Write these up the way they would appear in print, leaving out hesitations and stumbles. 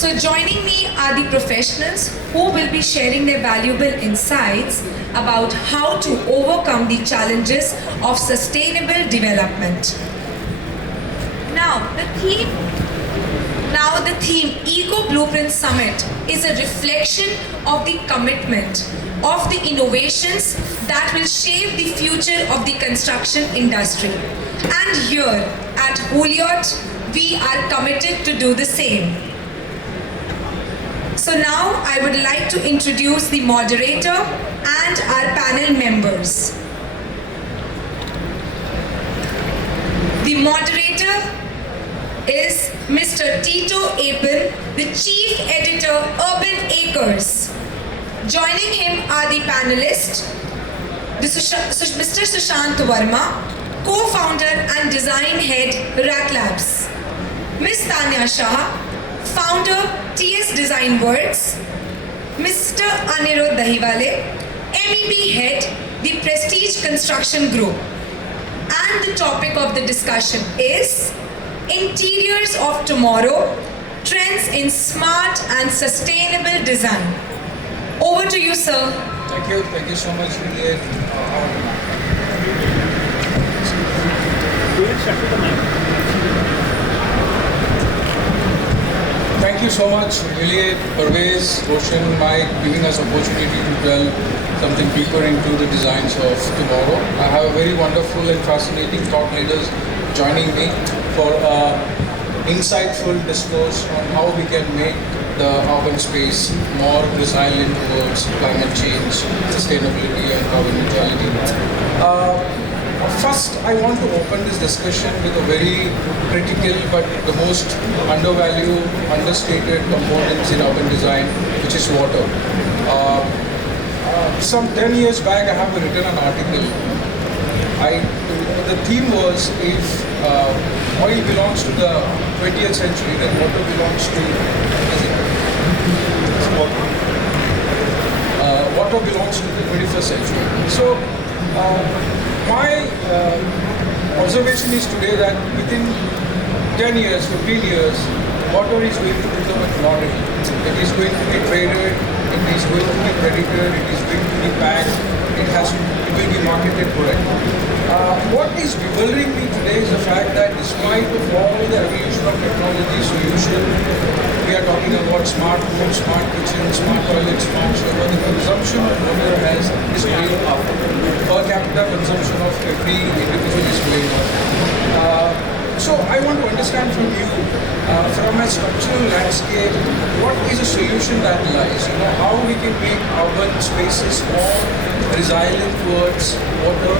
So joining me are the professionals who will be sharing their valuable insights about how to overcome the challenges of sustainable development. Now the theme Eco Blueprint Summit is a reflection of the commitment of the innovations that will shape the future of the construction industry. And here at Holiot, we are committed to do the same. So now I would like to introduce the moderator and our panel members. The moderator is Mr. Tito Apin, the Chief Editor, Urban Acres. Joining him are the panelists, Mr. Sushant Verma, co-founder and design head, Rack Labs. Ms. Tania Shah, founder, TS Design Works. Mr. Aniruddha Dahiwele, MEP head, the Prestige Construction Group. And the topic of the discussion is Interiors of Tomorrow, Trends in Smart and Sustainable Design. Over to you, sir. Thank you so much, Juliet. Thank you so much, Juliet, Parvez, Roshan, Mike, giving us opportunity to delve something deeper into the designs of tomorrow. I have a very wonderful and fascinating thought leaders joining me for insightful discourse on how we can make the urban space more resilient towards climate change, sustainability and carbon neutrality. First, I want to open this discussion with a very critical but the most undervalued, understated components in urban design, which is water. Some 10 years back, I have written an article. The theme was if oil belongs to the 20th century, then water belongs to water belongs to the 21st century. So my observation is today that within 10 years, 15 years, water is going to become a commodity. It is going to be traded, it is going to be credited, it is going to be packed, it will be marketed correctly. What is bewildering me today is the fact that despite of all the evolution of technology solution, we are talking about smart homes, smart kitchens, smart toilets, smart shower, the consumption of water is going up. Per capita consumption of every individual is going up. So I want to understand from you, from a structural landscape, what is a solution that lies? How we can make urban spaces more resilient towards water,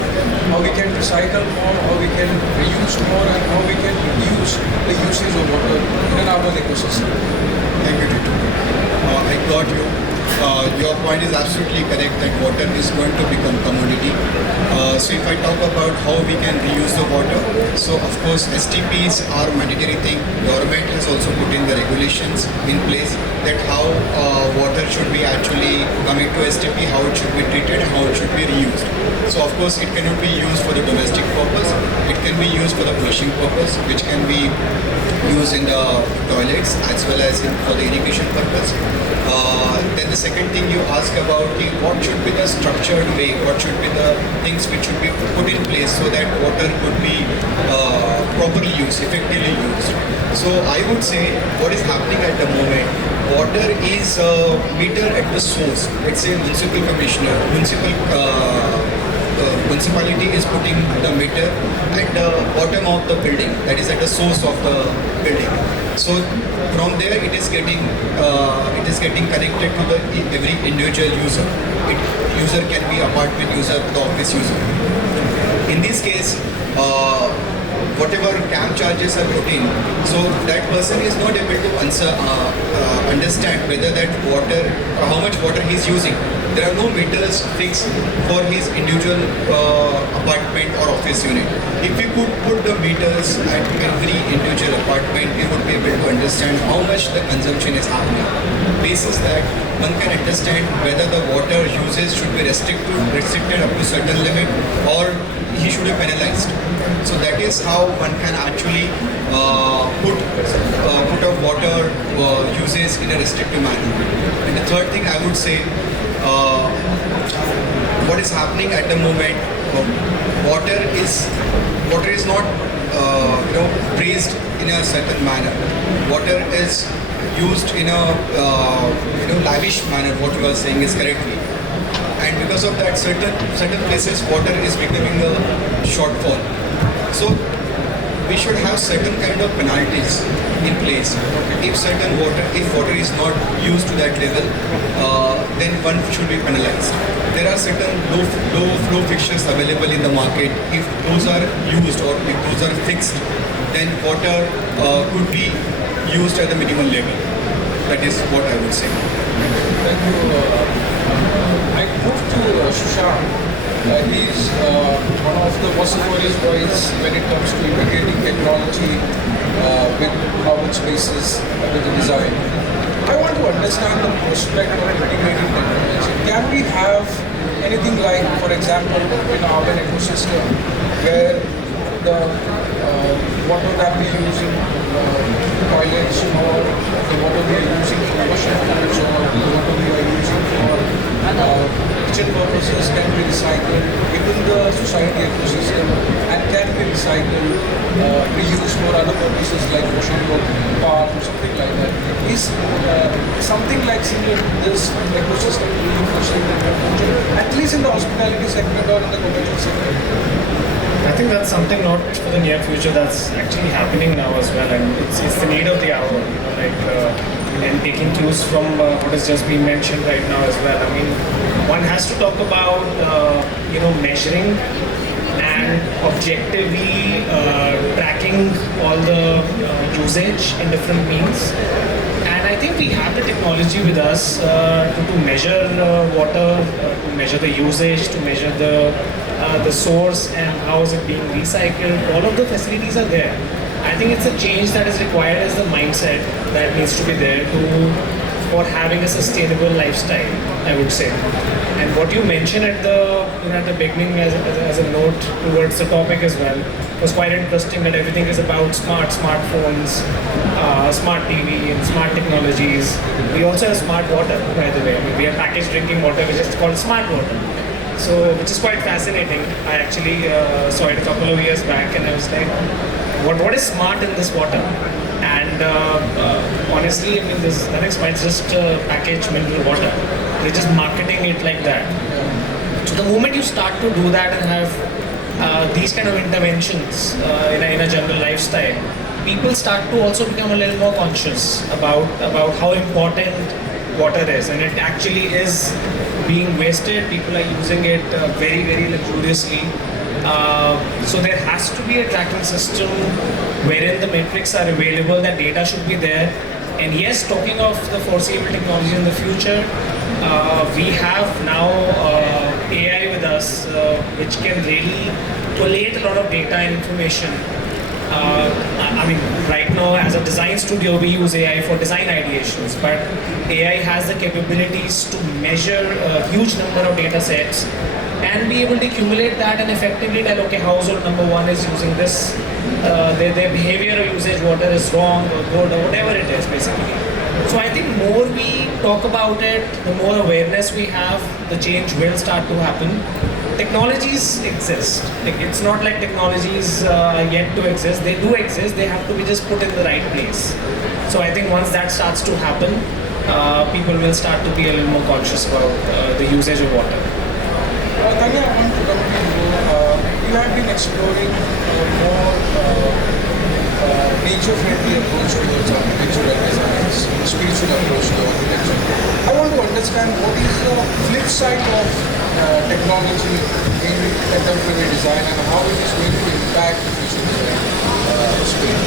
how we can recycle more, how we can reuse more, and how we can reduce the usage of water in an urban ecosystem. Thank you, Tito. I got you. Your point is absolutely correct that water is going to become commodity. So if I talk about how we can reuse the water, so of course STPs are a mandatory thing. Government has also put in the regulations in place that how water should be actually coming to STP, how it should be treated, how it should be reused. So of course it cannot be used for the domestic purpose. It can be used for the flushing purpose, which can be used in the toilets as well as for the irrigation purpose. Then the second thing you ask about what should be the structured way, what should be the things which should be put in place so that water could be properly used, effectively used. So I would say what is happening at the moment, water is metered at the source. Let's say municipal commissioner, municipality is putting the meter at the bottom of the building, that is at the source of the building. So from there it is getting connected to the every individual user. User can be apartment user, the office user. In this case, whatever CAM charges are put in, so that person is not able to understand whether that water, how much water he is using. There are no meters fixed for his individual apartment or office unit. If we could put the meters at every individual apartment, we would be able to understand how much the consumption is happening. Basis that one can understand whether the water usage should be restricted up to certain limit, or he should be penalized. So that is how one can actually put a water uses in a restrictive manner. And the third thing I would say, what is happening at the moment, water is not praised in a certain manner. Water is used in a lavish manner. What you are saying is correctly, and because of that, certain places water is becoming a shortfall. So we should have certain kind of penalties in place. If water is not used to that level, then one should be penalized. There are certain low flow fixtures available in the market. If those are used or if those are fixed, then water could be used at the minimum level. That is what I would say. Thank you. I moved to Sushant. He's one of the vociferating voice when it comes to integrating technology with urban spaces, with the design. I want to understand the prospect of integrating technology. Can we have anything like, for example, in our urban ecosystem, where the water that we use in toilets or the water we are using for washing clothes or the water we are using for kitchen purposes can be recycled within the society ecosystem and can be recycled, reused for other purposes like washing your car or something like that. Is something like similar to this ecosystem being foreseen in the future, at least in the hospitality sector or in the commercial sector? I think that's something not for the near future, that's actually happening now as well, and it's the need of the hour, and taking cues from what has just been mentioned right now as well. I mean, one has to talk about measuring and objectively tracking all the usage in different means. And I think we have the technology with us to measure water, to measure the usage, to measure the source and how is it being recycled. All of the facilities are there. I think it's a change that is required as the mindset that needs to be there for having a sustainable lifestyle, I would say. And what you mentioned at the beginning as a note towards the topic as well was quite interesting, that everything is about smartphones, smart TV and smart technologies. We also have smart water, by the way. I mean, we have packaged drinking water which is called smart water. So, which is quite fascinating. I actually saw it a couple of years back and I was like, what is smart in this water? And honestly, I mean, there's nothing smart, it's just packaged mineral water. They're just marketing it like that. So the moment you start to do that and have these kind of interventions in a general lifestyle, people start to also become a little more conscious about how important water is, and it actually is being wasted. People are using it very, very luxuriously. So there has to be a tracking system wherein the metrics are available, that data should be there. And yes, talking of the foreseeable technology in the future, we have now AI with us, which can really collate a lot of data and information. I mean, right now as a design studio, we use AI for design ideations, but AI has the capabilities to measure a huge number of data sets and be able to accumulate that and effectively tell, okay, household number one is using this, their behavior or usage, water is wrong or good or whatever it is, basically. So I think more we talk about it, the more awareness we have, the change will start to happen. Technologies exist. Like, it's not like technologies are yet to exist. They do exist. They have to be just put in the right place. So I think once that starts to happen, people will start to be a little more conscious about the usage of water. Tania, I want to come to you. You have been exploring more nature-friendly approach towards architectural designs, spiritual approach to architecture. I want to understand what is the flip side of technology in contemporary design and how it is going to impact the future design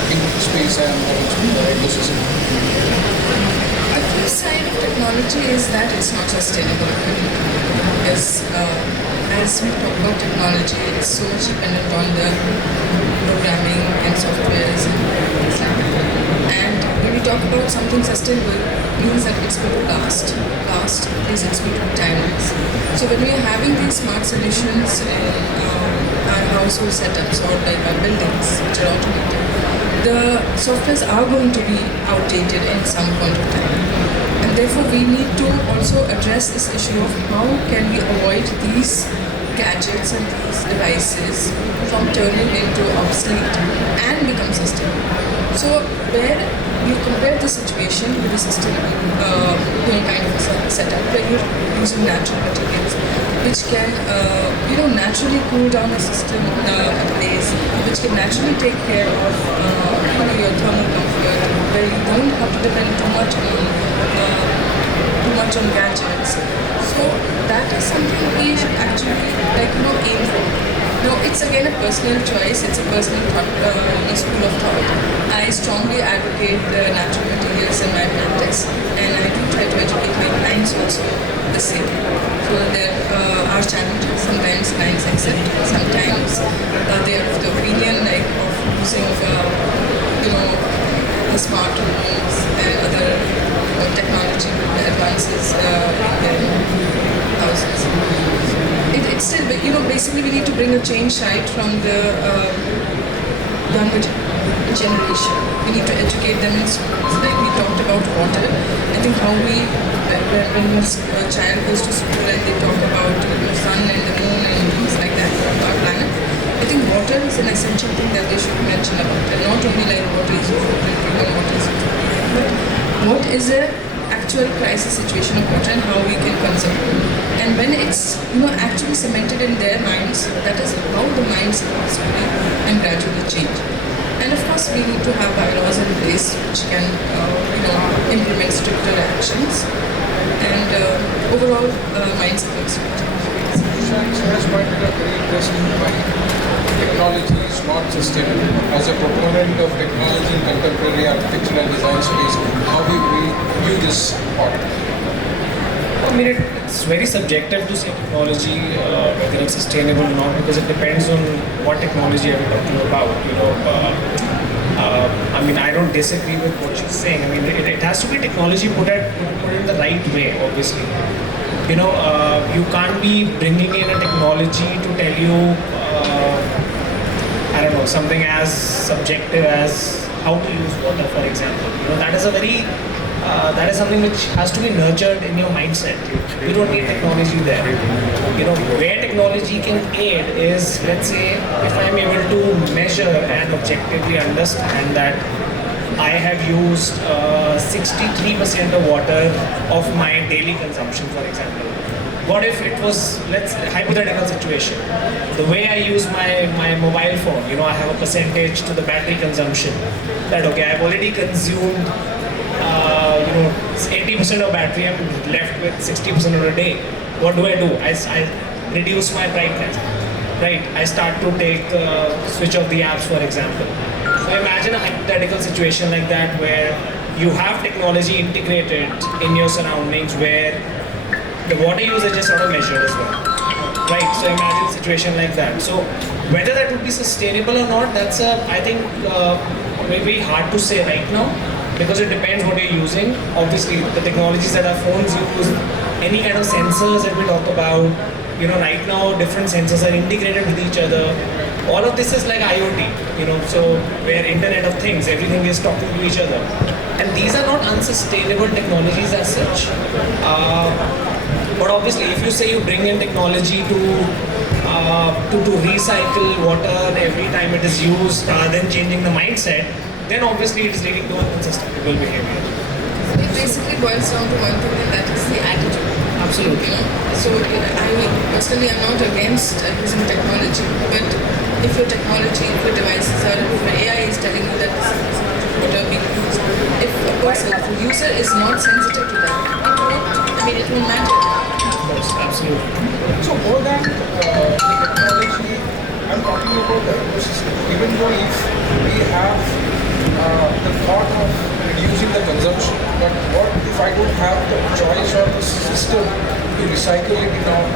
in space and ecosystem. The flip side of technology is that it's not sustainable. Because as we talk about technology, it's so much dependent on the programming and softwares and things like that. And when we talk about something sustainable, it means that it's going to last means it's going to be timeless. So when we are having these smart solutions in our household setups or like our buildings which are automated, the softwares are going to be outdated in some point of time. And therefore, we need to also address this issue of how can we avoid these gadgets and these devices from turning into obsolete and become sustainable. So, where you compare the situation with a sustainable kind of a setup where you're using natural materials which can naturally cool down a system at a place, which can naturally take care of your thermal comfort, where you don't have to depend too much on gadgets. So that is something we should actually aim for. No, it's again a personal choice. It's a personal school of thought. I strongly advocate natural materials in my practice, and I do try to educate my clients also the same. So there are challenges. Sometimes clients accept. Sometimes they are of the opinion of using the smart homes and other technology advances in their houses. It's still, basically we need to bring a change right from the younger generation. We need to educate them in schools. Like we talked about water. I think how when a child goes to school and they talk about the sun and the moon and things like that, our planet, I think water is an essential thing that they should mention about. And not only like water is important, water is important, but what is the actual crisis situation of water and how we can conserve it. And when it's actually cemented in their minds, that is how the mind is supposed to be and gradually change. And of course, we need to have bylaws in place which can implement stricter actions and overall mindset also. Sushant has pointed out very interesting point. Technology is not sustainable. As a proponent of technology in contemporary architecture and design space, how do we view this part? I mean, it's very subjective to say technology, whether it's sustainable or not, because it depends on what technology are we talking about. I mean, I don't disagree with what you're saying. I mean, it has to be technology put in the right way, obviously. You can't be bringing in a technology to tell you, I don't know, something as subjective as how to use water, for example. That is that is something which has to be nurtured in your mindset. You don't need technology there. Where technology can aid is, let's say, if I'm able to measure and objectively understand that I have used 63% of water of my daily consumption, for example. What if it was, let's hypothetical situation, the way I use my mobile phone, I have a percentage to the battery consumption, that okay, I've already consumed 80% of battery, I'm left with 60% of the day. What do? I reduce my brightness, right? I start to switch off the apps, for example. So imagine a hypothetical situation like that where you have technology integrated in your surroundings where the water usage is sort of measured as well, right? So imagine a situation like that. So whether that would be sustainable or not, that's I think very hard to say right now, because it depends what you're using. Obviously, the technologies that our phones use, any kind of sensors that we talk about, right now different sensors are integrated with each other. All of this is like IoT, so where Internet of Things, everything is talking to each other. And these are not unsustainable technologies as such. But obviously, if you say you bring in technology to recycle water every time it is used, rather than changing the mindset, then obviously it is leading to unsustainable behavior. It basically boils down to one thing, and that is the attitude. Absolutely. So I personally am not against using technology, but if your technology, if your devices are, if your AI is telling you that this is what are being used, if a person, if a user is not sensitive to that, it won't matter. Of course, absolutely. So more than technology, I'm talking about the ecosystem. Even though if we have the thought of reducing the consumption, but what if I don't have the choice or the system to recycle it in our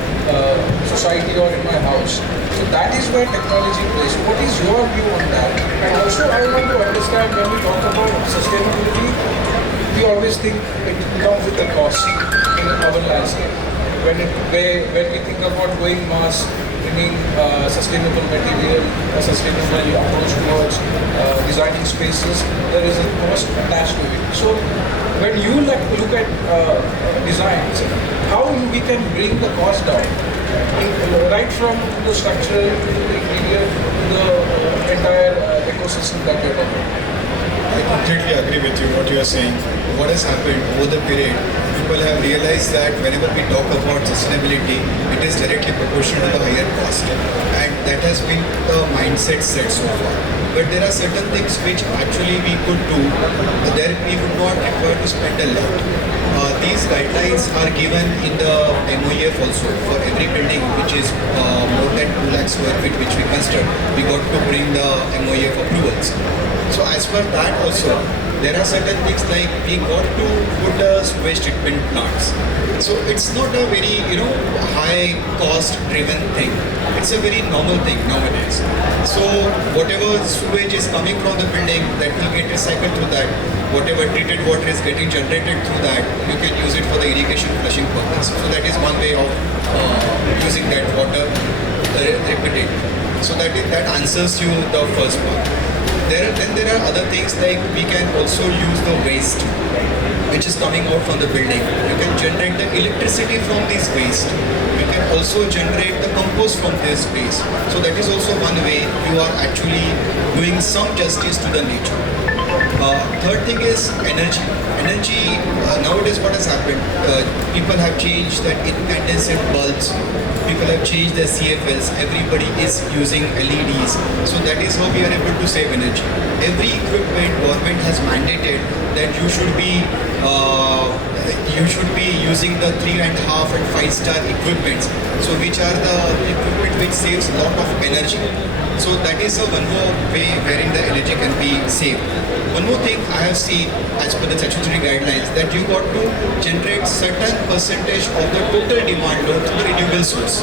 society or in my house? So that is where technology plays. What is your view on that? And also I want to understand, when we talk about sustainability, we always think it comes with a cost in our landscape. When we think about going mass, bringing sustainable material, a sustainable approach towards designing spaces, there is a cost attached to it. So when you look at designs, how we can bring the cost down, right from the structural to the interior to the entire ecosystem that you're talking about. I completely agree with you what you are saying. What has happened over the period, people have realized that whenever we talk about sustainability, it is directly proportional to the higher cost. And that has been the mindset set so far. But there are certain things which actually we could do, there we would not require to spend a lot. These guidelines are given in the MOEF also for every building which is more than 2 lakh square feet which we construct. We got to bring the MOEF approvals. So as per that also, there are certain things like we got to put a sewage treatment plants. So it's not a very high cost driven thing. It's a very normal thing nowadays. So whatever sewage is coming from the building, that will get recycled through that. Whatever treated water is getting generated through that, you can use it for the irrigation flushing purpose. So that is one way of using that water repeatedly. So that answers you the first part. Then there are other things like we can also use the waste which is coming out from the building. You can generate the electricity from this waste. You can also generate the compost from this waste. So that is also one way you are actually doing some justice to the nature. Third thing is energy. Nowadays what has happened, people have changed that incandescent bulbs, people have changed their CFLs, everybody is using LEDs. So that is how we are able to save energy. Every equipment government has mandated that you should be using the 3.5 and 5-star equipments. So which are the equipment which saves a lot of energy. So that is one more way wherein the energy can be saved. One more thing I have seen as per the statutory guidelines that you got to generate certain percentage of the total demand load through the renewable source.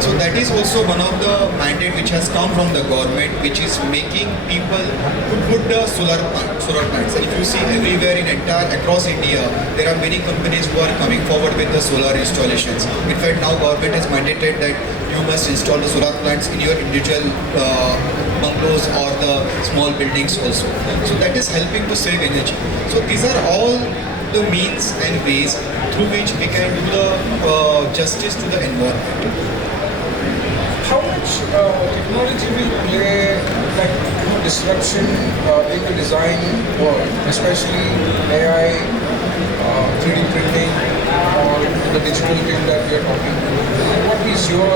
So that is also one of the mandate which has come from the government, which is making people to put the solar plants. And if you see everywhere across India, there are many companies who are coming forward with the solar installations. In fact, now government has mandated that you must install the solar plants in your individual bungalows or the small buildings also. So that is helping to save energy. So these are all the means and ways through which we can do the justice to the environment. How much technology will play disruption in the design world, especially AI, 3D printing, or the digital thing that we are talking about? What is your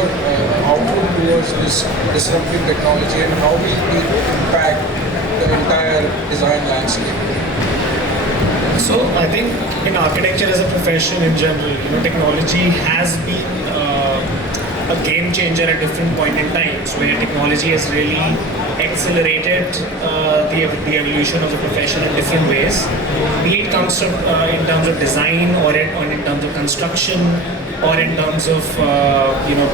output towards this disruptive technology and how will it impact the entire design landscape? So I think in architecture as a profession in general, technology has been a game changer at different point in times where technology has really accelerated the evolution of the profession in different ways. Be it comes to, in terms of design or in terms of construction or in terms of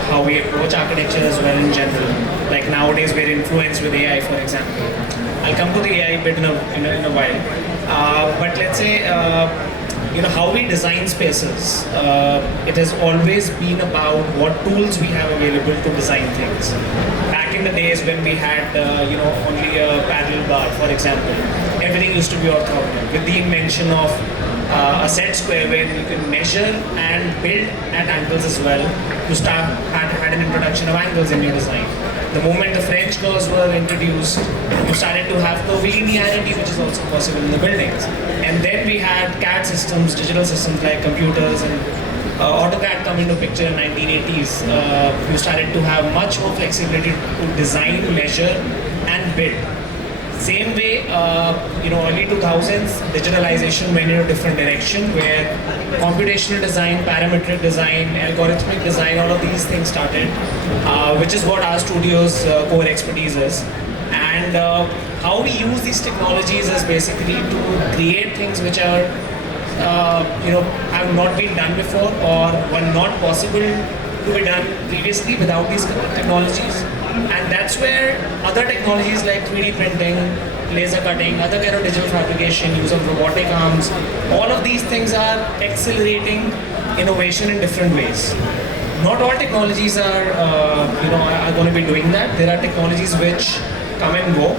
how we approach architecture as well in general. Like nowadays we're influenced with AI, for example. I'll come to the AI bit in a while. But let's say how we design spaces, it has always been about what tools we have available to design things. Back in the days when we had only a parallel bar, for example, everything used to be orthogonal. With the invention of a set square where you can measure and build at angles as well, you had an introduction of angles in your design. The moment the French curves were introduced, you started to have curvilinearity, which is also possible in the buildings. And then we had CAD systems, digital systems like computers and AutoCAD come into picture in 1980s. You started to have much more flexibility to design, measure, and build. Same way, early 2000s, digitalization went in a different direction where computational design, parametric design, algorithmic design, all of these things started, which is what our studio's core expertise is. And how we use these technologies is basically to create things which are, have not been done before or were not possible to be done previously without these technologies. And that's where other technologies like 3D printing, laser cutting, other kind of digital fabrication, use of robotic arms, all of these things are accelerating innovation in different ways. not all technologies are are going to be doing that. There are technologies which come and go.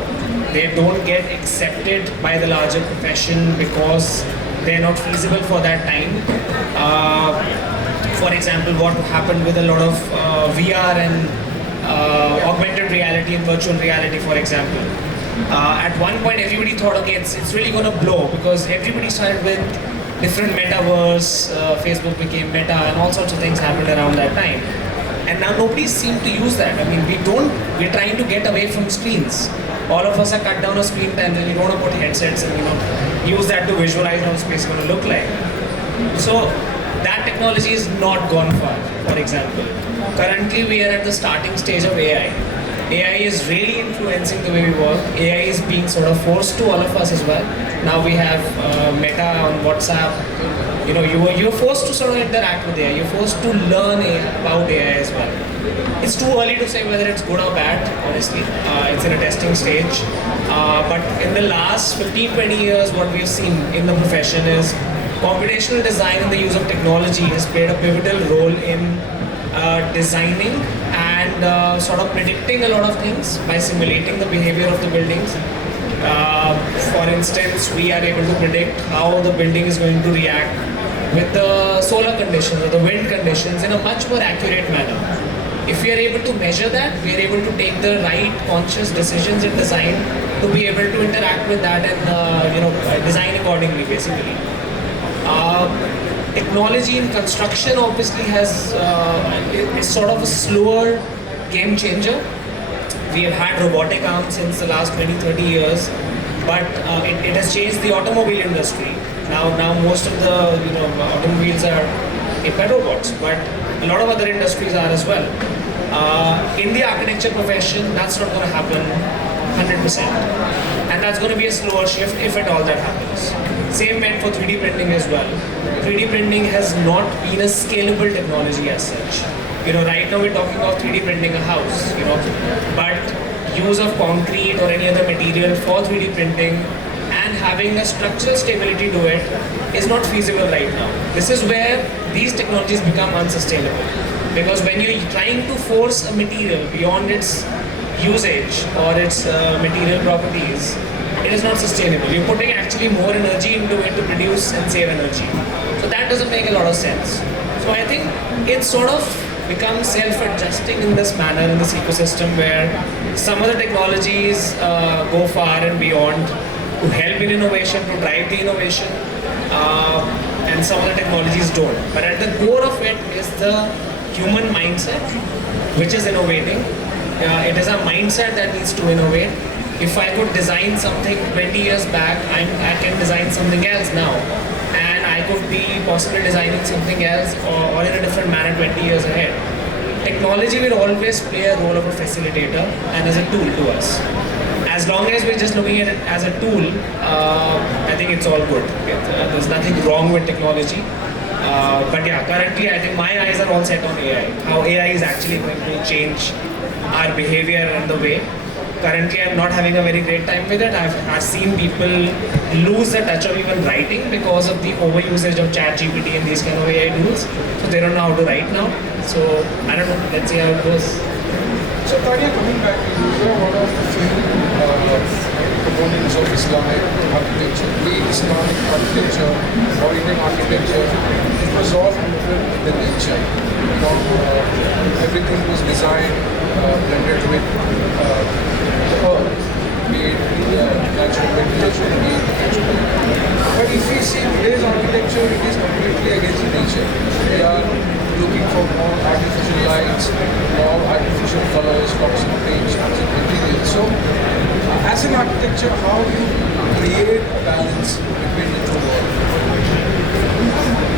They don't get accepted by the larger profession because they're not feasible for that time. For example, what happened with a lot of VR and augmented reality and virtual reality, for example. At one point, everybody thought, okay, it's really going to blow because everybody started with different metaverse. Facebook became Meta, and all sorts of things happened around that time. And now nobody seemed to use that. I mean, we're trying to get away from screens. All of us are cut down on screen time, and we don't want to put headsets and use that to visualize how space is going to look like. So that technology is not gone far, for example. Currently, we are at the starting stage of AI. AI is really influencing the way we work. AI is being sort of forced to all of us as well. Now we have Meta on WhatsApp. You're forced to sort of interact with AI. You're forced to learn about AI as well. It's too early to say whether it's good or bad, honestly. It's in a testing stage. But in the last 15-20 years, what we've seen in the profession is computational design and the use of technology has played a pivotal role in designing and sort of predicting a lot of things by simulating the behavior of the buildings. For instance, we are able to predict how the building is going to react with the solar conditions or the wind conditions in a much more accurate manner. If we are able to measure that, we are able to take the right conscious decisions in design to be able to interact with that and design accordingly, basically. Technology in construction obviously is sort of a slower game changer. We have had robotic arms since the last 20-30 years, but it has changed the automobile industry. Now most of the automobiles are made by robots, but a lot of other industries are as well. In the architecture profession, that's not going to happen 100%, and that's going to be a slower shift if at all that happens. Same meant for 3D printing as well. 3D printing has not been a scalable technology as such. Right now we're talking about 3D printing a house, but use of concrete or any other material for 3D printing and having a structural stability to it is not feasible right now. This is where these technologies become unsustainable. Because when you're trying to force a material beyond its usage or its material properties, it is not sustainable. You're putting actually more energy into it to produce and save energy. So that doesn't make a lot of sense. So I think it sort of becomes self-adjusting in this manner in this ecosystem where some of the technologies go far and beyond to help in innovation, to drive the innovation, and some of the technologies don't. But at the core of it is the human mindset, which is innovating. It is a mindset that needs to innovate. If I could design something 20 years back, I can design something else now. And I could be possibly designing something else or in a different manner 20 years ahead. Technology will always play a role of a facilitator and as a tool to us. As long as we're just looking at it as a tool, I think it's all good. There's nothing wrong with technology. But yeah, currently I think my eyes are all set on AI. How AI is actually going to change our behavior and the way. Currently I'm not having a very great time with it. I've seen people lose the touch of even writing because of the overusage of ChatGPT and these kind of AI tools. So they don't know how to write now. So I don't know, let's see how it goes. So Tania, coming back to you, are one of the few components of Islamic architecture. Islamic architecture or Indian architecture, it was all rooted in the nature. Everything was designed, blended with the earth, be it natural ventilation, be it vegetable. But if we see today's architecture, it is completely against nature. They are looking for more artificial lights, more artificial colors, toxic paints, toxic materials. So, as an architecture, how do you create a balance between the two worlds?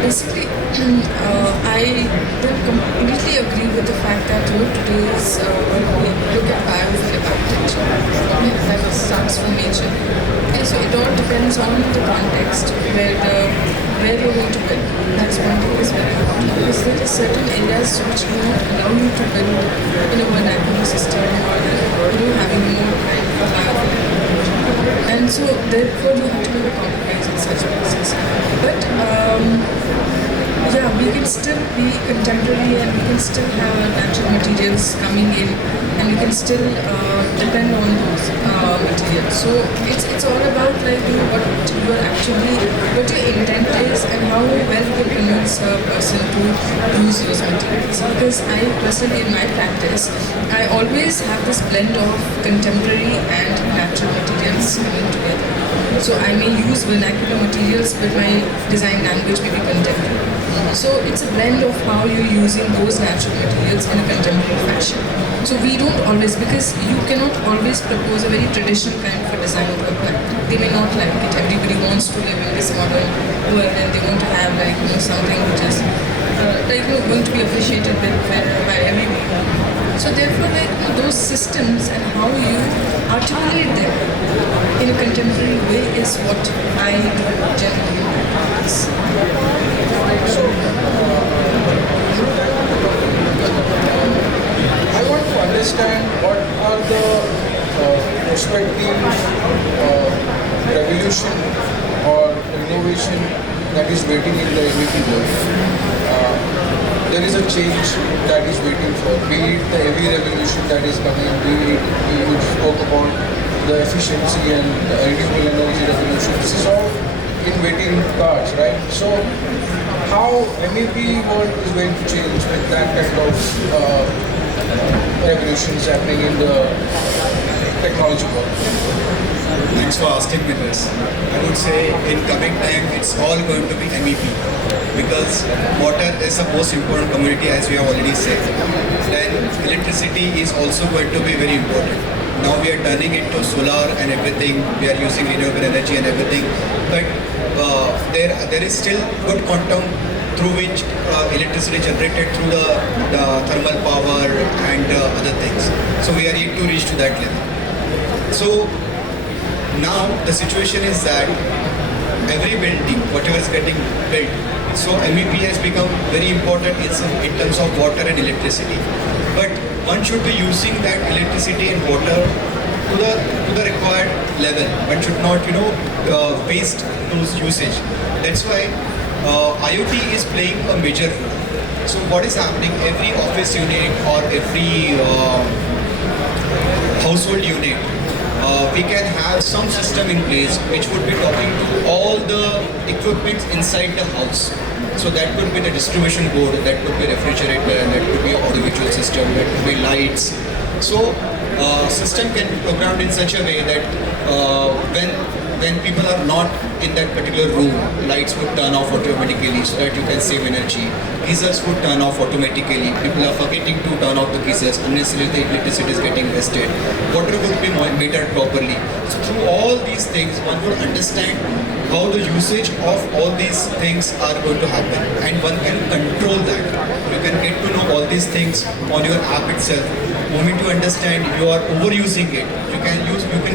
Basically, I don't completely agree with the fact that today's when we look at biophilic architecture, that starts from nature. Okay, so it all depends on the context where you're going to build. That's one thing is very important. Because there are certain areas which do not allow you to build in a vernacular system or having more kind of biophilic. And so therefore you have to make a compromise in such places. But yeah, we can can still be contemporary and we can still have natural materials coming in and we can still depend on those materials. So it's all about like what your intent is and how well you convince a person to use those materials. Because I personally in my practice, I always have this blend of contemporary and natural materials coming together. So I may use vernacular materials but my design language may be contemporary. So it's a blend of how you're using those natural materials in a contemporary fashion. So we don't always, because you cannot always propose a very traditional kind of a design to a client. They may not like it. Everybody wants to live in this modern world and they want to have something which is going to be appreciated by everybody. So therefore those systems and how you articulate them in a contemporary way is what I generally practice. So, I want to understand what are the prospective revolution or innovation that is waiting in the MEP world. There is a change that is waiting for, be it the heavy revolution that is coming, be it you spoke about the efficiency and the renewable energy revolution. This is all in waiting cards, right? So, how MEP world is going to change with that kind of revolutions happening in the technology world? Thanks for asking me this. I would say in coming time it's all going to be MEP because water is the most important commodity as we have already said. Then electricity is also going to be very important. Now we are turning into solar and everything, we are using renewable energy and everything, but there is still good quantum through which electricity generated through the thermal power and other things. So we are yet to reach to that level. So now the situation is that every building, whatever is getting built, so MEP has become very important in terms of water and electricity. But one should be using that electricity and water to the required level. One should not, waste those usage. That's why IoT is playing a major role. So what is happening? Every office unit or every household unit, we can have some system in place which would be talking to all the equipment inside the house. So that could be the distribution board, that could be refrigerator, that could be audiovisual system, that could be lights. So system can be programmed in such a way that when people are not in that particular room, lights would turn off automatically so that you can save energy. Geysers would turn off automatically. People are forgetting to turn off the geysers. Unnecessarily the electricity is getting wasted. Water would be metered properly. So through all these things, one would understand how the usage of all these things are going to happen, and one can control that. You can get to know all these things on your app itself. Moment you understand you are overusing it, you can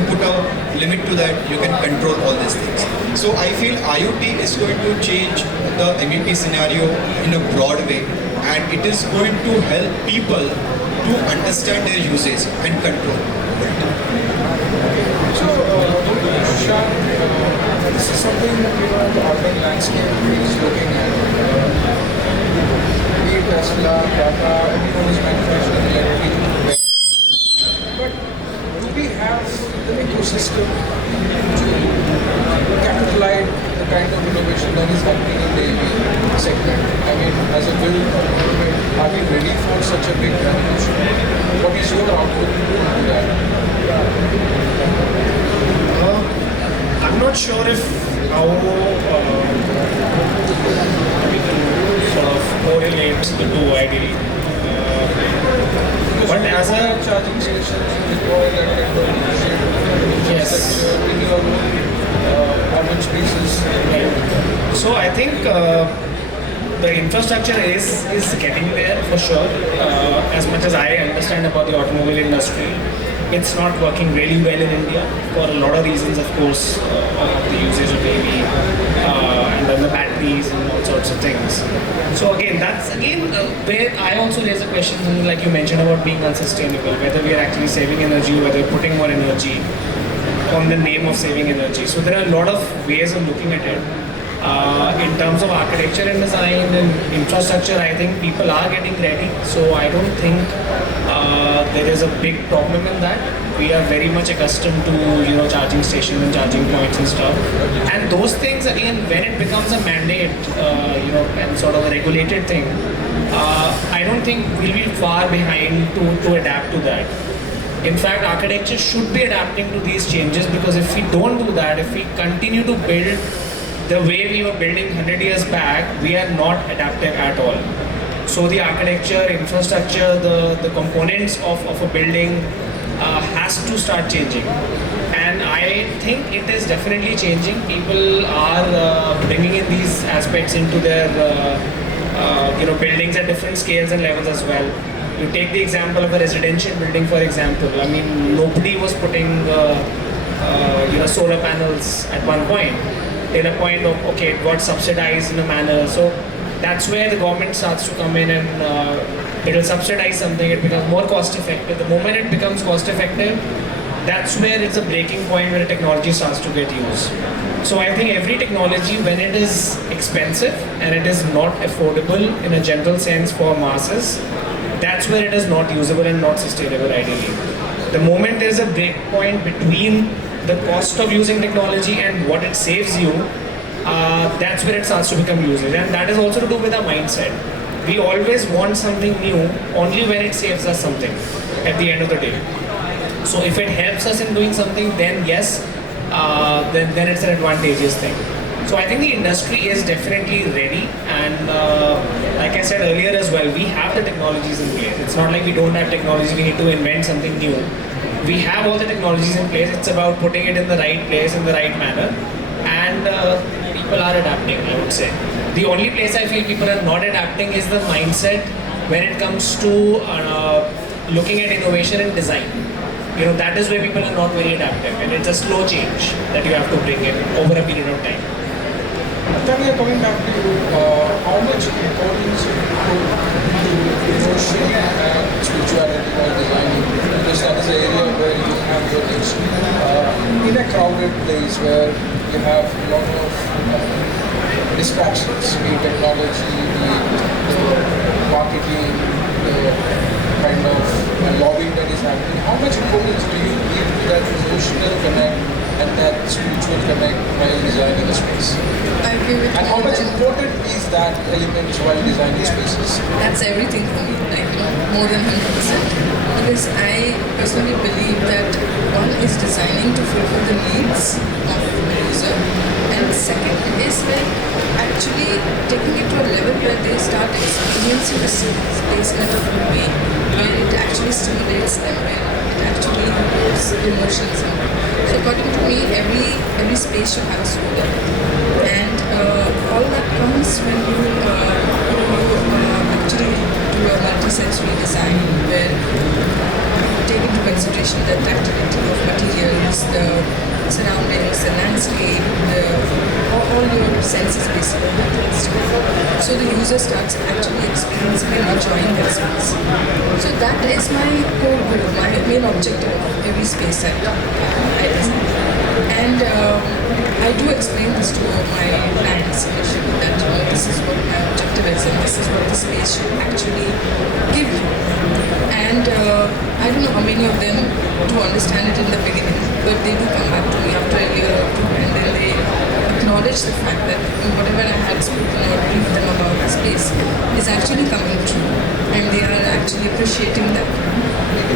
put a limit to that, you can control all these things. So I feel IoT is going to change the MEP scenario in a broad way, and it is going to help people to understand their usage and control. So, Shah, this is something the urban landscape is looking at. Be it Tesla, Tata, everyone is manufacturing electric. But do we have the ecosystem to capitalize the kind of innovation that is happening in the EV segment? I mean, as a build government, are we ready for such a big revolution? What is your output to that? I'm not sure if how we can sort of correlate the two ideally. But as a charging stations deploy that kind of infrastructure in your urban spaces. Right. So I think the infrastructure is getting there for sure. As much as I understand about the automobile industry, it's not working really well in India for a lot of reasons, of course, the usage of EV and then the batteries and all sorts of things. So again, that's where I also raise a question, like you mentioned about being unsustainable, whether we are actually saving energy, whether we're putting more energy on the name of saving energy. So there are a lot of ways of looking at it. In in terms of architecture and design and infrastructure, I think people are getting ready. So I don't think there is a big problem in that. We are very much accustomed to charging stations and charging points and stuff. And those things again, when it becomes a mandate, and sort of a regulated thing, I don't think we'll be far behind to adapt to that. In fact, architecture should be adapting to these changes, because if we don't do that, if we continue to build the way we were building 100 years back, we are not adapting at all. So the architecture, infrastructure, the components of a building has to start changing. And I think it is definitely changing. People are bringing in these aspects into their buildings at different scales and levels as well. You take the example of a residential building, for example. I mean, nobody was putting solar panels at one point. Till a point of, okay, it got subsidized in a manner. So that's where the government starts to come in and it will subsidize something. It becomes more cost effective. The moment it becomes cost effective, that's where it's a breaking point where technology starts to get used. So I think every technology, when it is expensive and it is not affordable in a general sense for masses, that's where it is not usable and not sustainable ideally. The moment there is a break point between the cost of using technology and what it saves you, that's where it starts to become usable. And that is also to do with our mindset. We always want something new only when it saves us something at the end of the day. So if it helps us in doing something, then yes, then it's an advantageous thing. So I think the industry is definitely ready, and like I said earlier as well, we have the technologies in place. It's not like we don't have technology, we need to invent something new. We have all the technologies in place. It's about putting it in the right place, in the right manner, and people are adapting, I would say. The only place I feel people are not adapting is the mindset when it comes to looking at innovation and design. That is where people are not very adaptive, and it's a slow change that you have to bring in over a period of time. Tania, coming back to you, how much importance to emotion and spirituality while designing? Because that is the area where you have your things. In a crowded place where you have a lot of distractions, be it technology, be it the marketing, the kind of lobbying that is happening, how much importance do you give to that emotional connect and that spiritual connect while designing a space? I give it And how much important is that element while designing spaces? That's everything for me, more than 100%. Because I personally believe that one is designing to fulfill the needs of the user, and second is actually taking it to a level where they start experiencing the space in a different way, where it actually stimulates them, where it actually improves emotions. So according to me, every space should have a soul, and all that comes when you actually do a multi-sensory design where you take into consideration the tactility of materials, the surroundings, the landscape, all your senses basically. So the user starts actually experiencing and enjoying that space. So that is my core goal, my main objective of every space I design. And I do explain this to my clients initially that this is what my objective is and this is what the space should actually give you. And I don't know how many of them do understand it in the beginning, but they do come back to me after a year or two, and then they acknowledge the fact that whatever I had spoken or briefed them about the space is actually coming true, and they are actually appreciating that.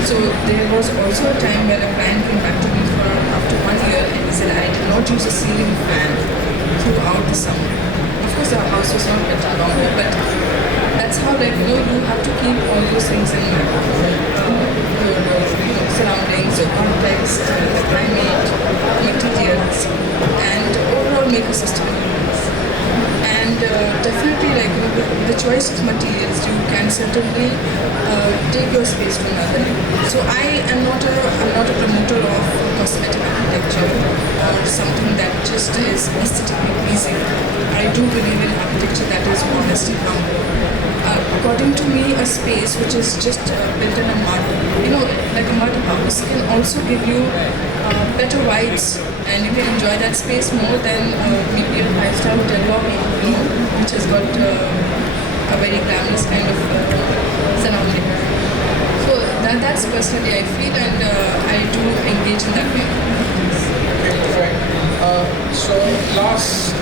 So there was also a time when a client came back to me after 1 year and he said, I did not use a ceiling fan throughout the summer. Of course our house was not built longer, but that's how you have to keep all those things in mind. Your surroundings, your context, the climate, materials, and overall make a system. And definitely the choice of materials, you can certainly take your space to another level. So I'm not a promoter of cosmetic architecture or something that just is aesthetically pleasing. I do believe in architecture that is honest and humble. According to me, a space which is just built in a mud, like a mud house, can also give you better vibes, and you can enjoy that space more than maybe a 5-star hotel lobby. which has got a very glamorous kind of surrounding. So that's personally I feel, and I do engage in that way. Okay, perfect. So last,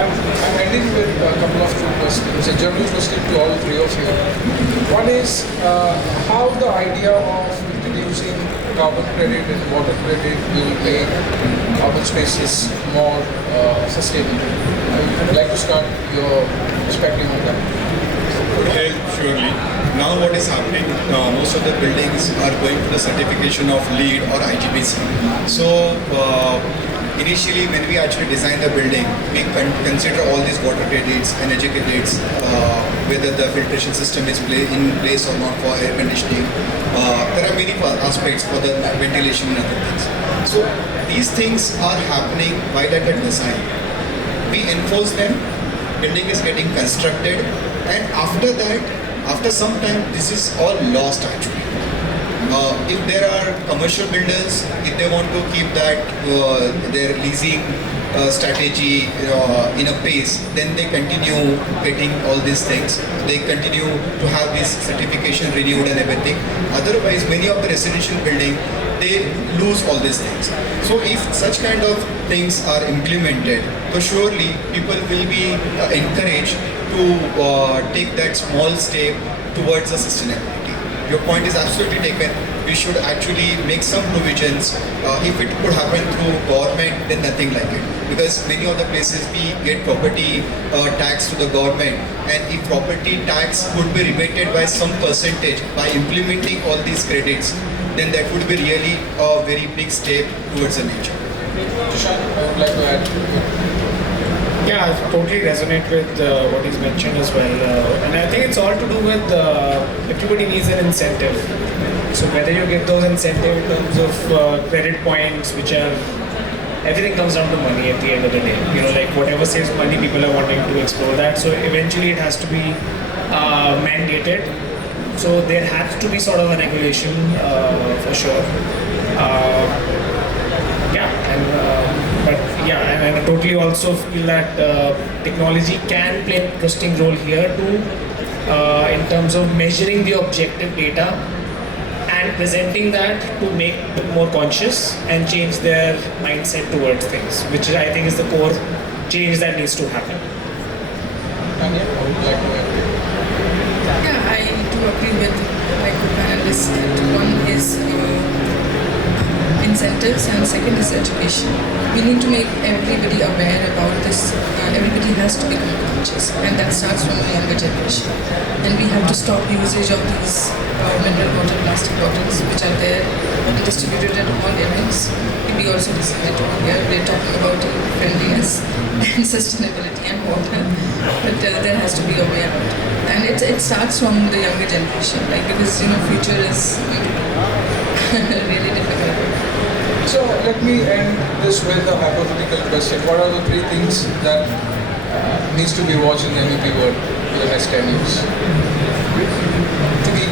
I'm ending with a couple of two questions. A general question to all three of you. One is how the idea of introducing carbon credit and water credit will make urban spaces more sustainable. I would like to start your perspective on that. Okay, surely. Now what is happening, most of the buildings are going for the certification of LEED or IGBC. So initially when we actually design the building, we consider all these water credits, energy credits, whether the filtration system is in place or not for air conditioning. There are many aspects for the ventilation and other things. So these things are happening while at the design. We enforce them, building is getting constructed, and after that, after some time, this is all lost actually. If there are commercial builders, if they want to keep that their leasing strategy in a pace, then they continue getting all these things. They continue to have this certification renewed and everything. Otherwise, many of the residential building, they lose all these things. So if such kind of things are implemented, so surely people will be encouraged to take that small step towards the sustainability. Your point is absolutely taken. We should actually make some provisions. If it could happen through government, then nothing like it. Because many of the places we get property tax to the government, and if property tax could be rebated by some percentage by implementing all these credits, then that would be really a very big step towards the nature. Sushant, I would like to add. Yeah, I totally resonate with what he's mentioned as well. And I think it's all to do with everybody needs an incentive. So whether you get those incentives in terms of credit points, which are, everything comes down to money at the end of the day. You know, like whatever saves money, people are wanting to explore that. So eventually it has to be mandated. So there has to be sort of a regulation for sure. And I totally also feel that technology can play an interesting role here too, in terms of measuring the objective data and presenting that to make them more conscious and change their mindset towards things, which I think is the core change that needs to happen. Tania, I would like to add. Yeah, I do agree with my co-panelists that one is incentives and second is education. We need to make everybody aware about this. Everybody has to become conscious, and that starts from the younger generation. And we have to stop usage of these mineral water, plastic bottles which are there and distributed at all events. We also decided here we're talking about friendliness and sustainability and water, but there has to be a way out. And it starts from the younger generation, like, because future is really difficult. So let me end this with a hypothetical question. What are the three things that needs to be watched in the MEP world for the next 10 years? To be,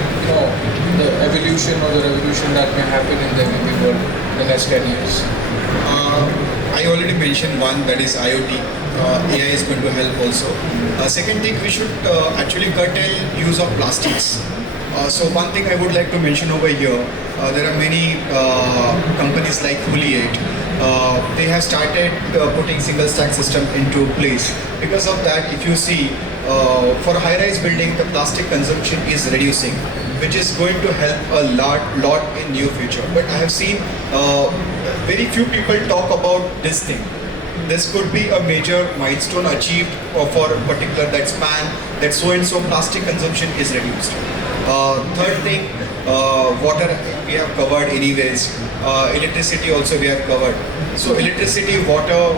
the evolution or the revolution that may happen in the MEP world in the next 10 years. I already mentioned one, that is IoT. AI is going to help also. Second thing, we should actually curtail use of plastics. So one thing I would like to mention over here, there are many companies like Foliate. They have started putting single stack system into place. Because of that, if you see, for a high-rise building, the plastic consumption is reducing, which is going to help a lot in near future. But I have seen very few people talk about this thing. This could be a major milestone achieved for a particular that span, that so and so plastic consumption is reduced. Third thing, water we have covered anyways. Electricity also we have covered. So electricity, water,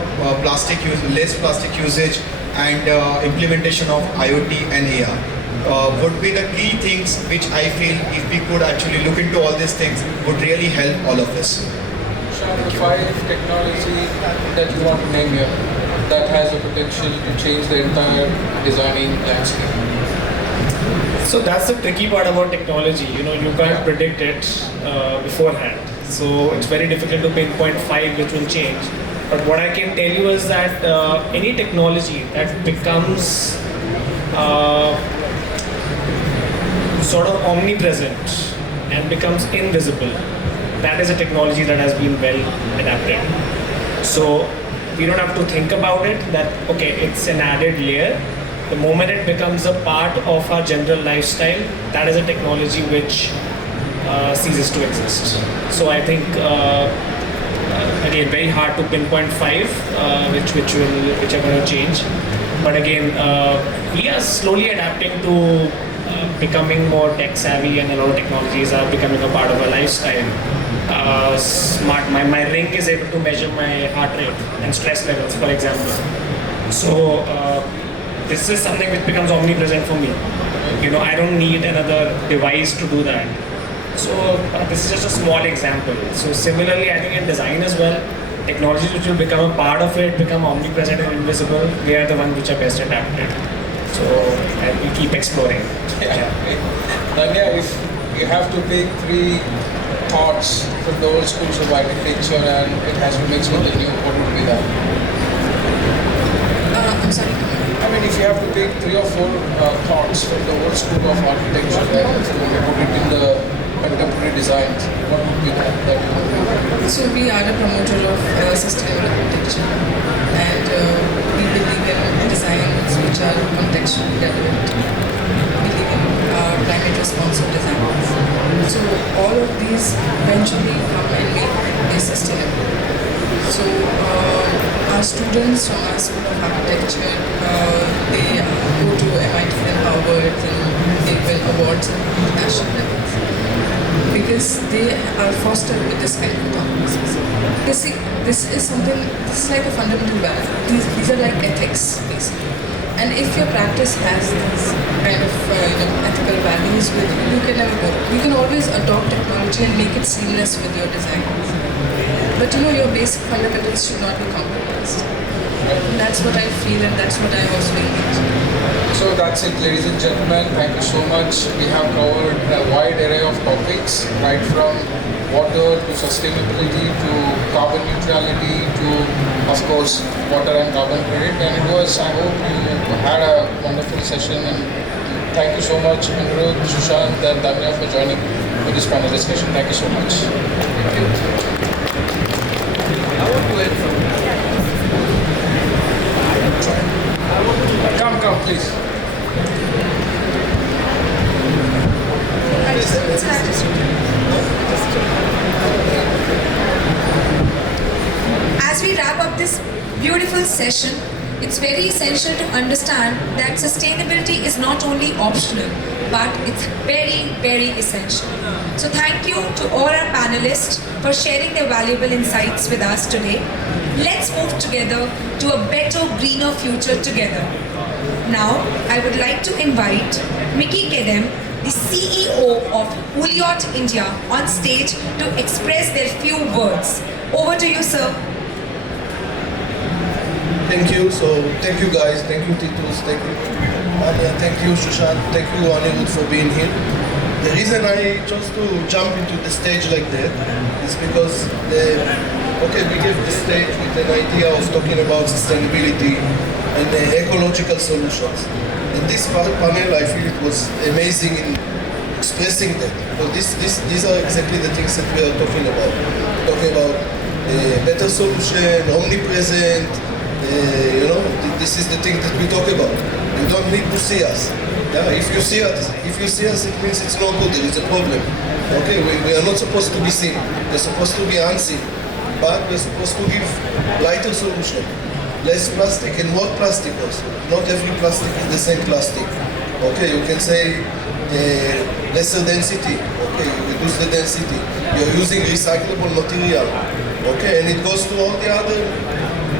less plastic usage, and implementation of IoT and AR would be the key things which I feel if we could actually look into all these things would really help all of us. Shah, the 5 technology that you want to name here that has the potential to change the entire designing landscape. So that's the tricky part about technology. You can't predict it beforehand. So it's very difficult to pinpoint 5 which will change. But what I can tell you is that any technology that becomes sort of omnipresent and becomes invisible, that is a technology that has been well adapted. So we don't have to think about it that, okay, it's an added layer. The moment it becomes a part of our general lifestyle, that is a technology which ceases to exist. So I think, again, very hard to pinpoint five, which are going to change. But again, we are slowly adapting to becoming more tech savvy, and a lot of technologies are becoming a part of our lifestyle. My ring is able to measure my heart rate and stress levels, for example. So this is something which becomes omnipresent for me. I don't need another device to do that. So this is just a small example. So similarly, I think in design as well, technologies which will become a part of it, become omnipresent and invisible, they are the ones which are best adapted. So we keep exploring. Yeah. Tania, if you have to pick three thoughts from the old schools of architecture and it has to mix with the new, what would be that? I'm sorry. I mean, if you have to pick three or four thoughts from the old school of architecture and put it in the contemporary designs, what would be that you would do? So we are a promoter of sustainable architecture, and we believe in designs which are contextually relevant. We believe in climate responsive designs. So all of these eventually come and make it sustainable. So our students from our School of Architecture, they go to MIT and Harvard and they win awards at national levels because they are fostered with this kind of topics. This is like a fundamental value. These are like ethics, basically. And if your practice has these kind of ethical values with you, you can never go. You can always adopt technology and make it seamless with your design. But your basic fundamentals should not be compromised. That's what I feel, and that's what I also engage in. So that's it, ladies and gentlemen. Thank you so much. We have covered a wide array of topics, right from water to sustainability to carbon neutrality to, of course, water and carbon credit. And it was, I hope you had a wonderful session. And thank you so much, Aniruddha, Sushant, and Tania for joining for this panel discussion. Thank you so much. Thank you. Come, please. As we wrap up this beautiful session, it's very essential to understand that sustainability is not only optional, but it's very, very essential. So thank you to all our panelists for sharing their valuable insights with us today. Let's move together to a better, greener future together. Now, I would like to invite Mickey Kedem, the CEO of Uliot India, on stage to express their few words. Over to you, sir. Thank you. So, thank you guys. Thank you, Titus. Thank you, Tania. Thank you, Sushant. Thank you, Aniruddha, for being here. The reason I chose to jump into the stage like that is because, we gave the stage with an idea of talking about sustainability and ecological solutions. And this panel, I feel it was amazing in expressing that. Because these are exactly the things that we are talking about. Talking about better solution, omnipresent. This is the thing that we talk about. You don't need to see us. Yeah, if you see us, it means it's not good. There is a problem. Okay, we are not supposed to be seen. We're supposed to be unseen. But we're supposed to give lighter solution, less plastic, and what plastic also. Not every plastic is the same plastic. Okay, you can say lesser density. Okay, you reduce the density. You're using recyclable material. Okay, and it goes to all the other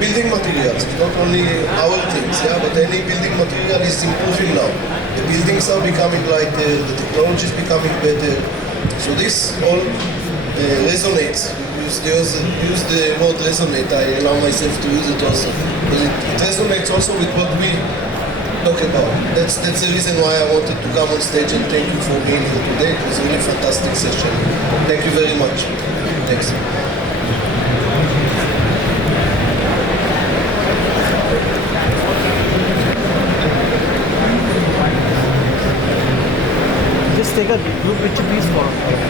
building materials, not only our things, but any building material is improving now. The buildings are becoming lighter, the technology is becoming better. So this all resonates. Use the word resonate. I allow myself to use it also. Because it resonates also with what we talk about. That's the reason why I wanted to come on stage, and thank you for being here today. It was a really fantastic session. Thank you very much. Thanks. Could you please follow?